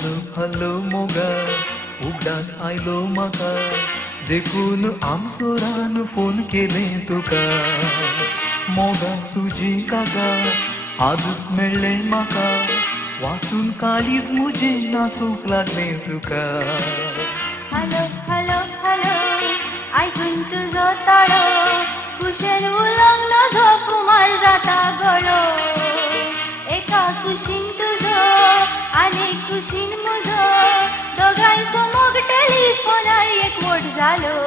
hello hello Moga उगडास आयलो म्हाका देखून आमचो रान फोन केले तुका मोगा तुजी काका आजूच मेळ्ळे म्हाका वाचून काळीज मुजे नाचूंक लागले सुका हॅलो हॅलो हॅलो आयकून तुजो ताळो कुशेन उलोवंक नजो कुमार जाता गळो एका कुशीन तुजो आनी कुशीन म्हजो दोगांयचो मोग टेलिफोनार एक मोठ जालो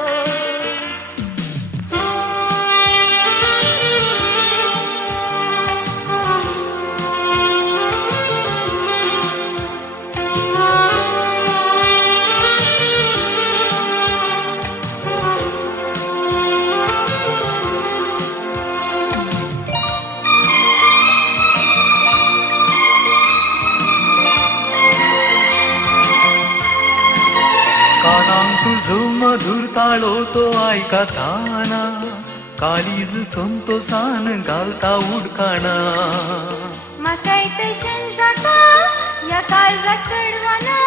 कानांक तुजो मधुर ताळो तो आयकताना काळीज संतोषान घालता उडकाणा म्हाकाय तशें जाता ह्या काळजाक चढवाना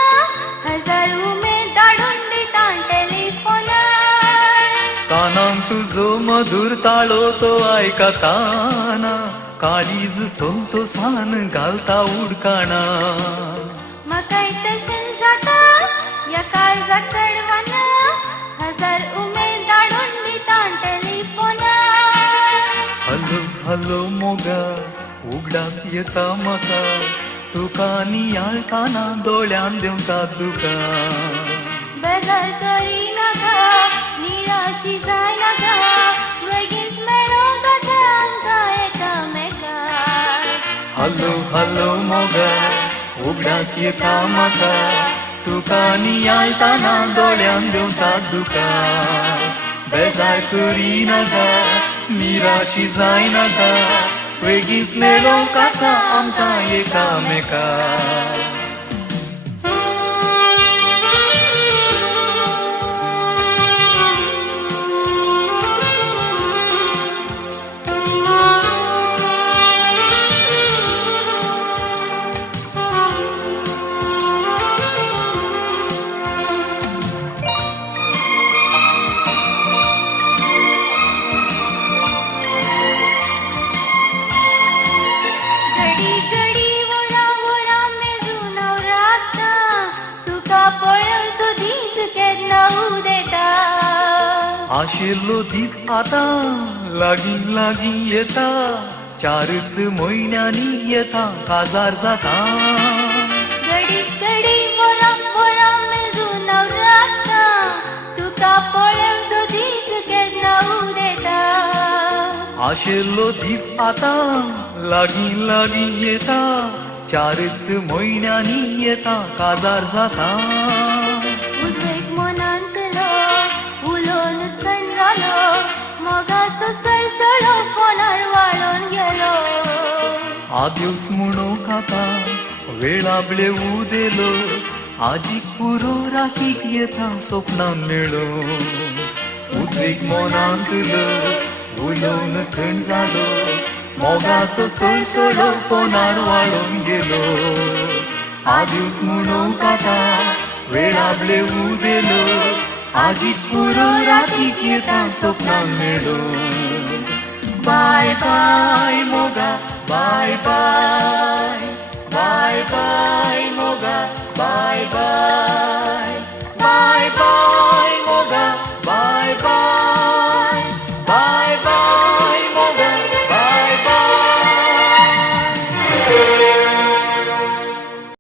हजार उमेद धाडून दिता टेलिफोनार कानांक तुजो मधुर ताळो तो आयकताना काळीज संतोषान घालता उडकाणा म्हाकाय तशें जाता ह्या काळजाक चढवाना हजार उमेद धाडून दिता टेलिफोनार हॅलो हॅलो मोगा उगडास येता म्हाका तुका नियाळटाना दोळ्यान देंवता तुका बेजार करिनाका निराशी जायनाका बेगीन मेळोंक आसा आमकां एकामेकाक हॅलो हॅलो मोगा उगडास येता म्हाका तुका नियाळटाना दोळ्यान देंवता तुका बेजार करिनाका निराशी जायनाका बेगीन मेळोंक आसा आमकां एकामेकाक आशिल्लो दीस आतां लागीं लागीं येता 4च म्हयन्यांनी येता काजार जाता घडी घडी वरां वरां मेजून हांव रावता तुका पळोवचो दीस केन्ना उदेता आशिल्लो दीस आतां लागीं लागीं येता 4च म्हयन्यांनी येता काजार जाता उद्वेग मनांतलो उलोवन थंड जालो मोगाचो सळसळो फोनार वाळून गेलो आदिवस म्हणो काका वेळाबळे उदेलो आजीक पुरो रातीक येता स्वप्नान मेळो उद्वेग मनांतलो उलोवन थंड जालो मोगाचो सळसळो फोनार वाळून गेलो आदिवस म्हणो काका वेळाबळे उदेलो आजीक पुरो रातीक येता स्वप्नान मेळो बाय बाय मोगा बाय बाय बाय बाय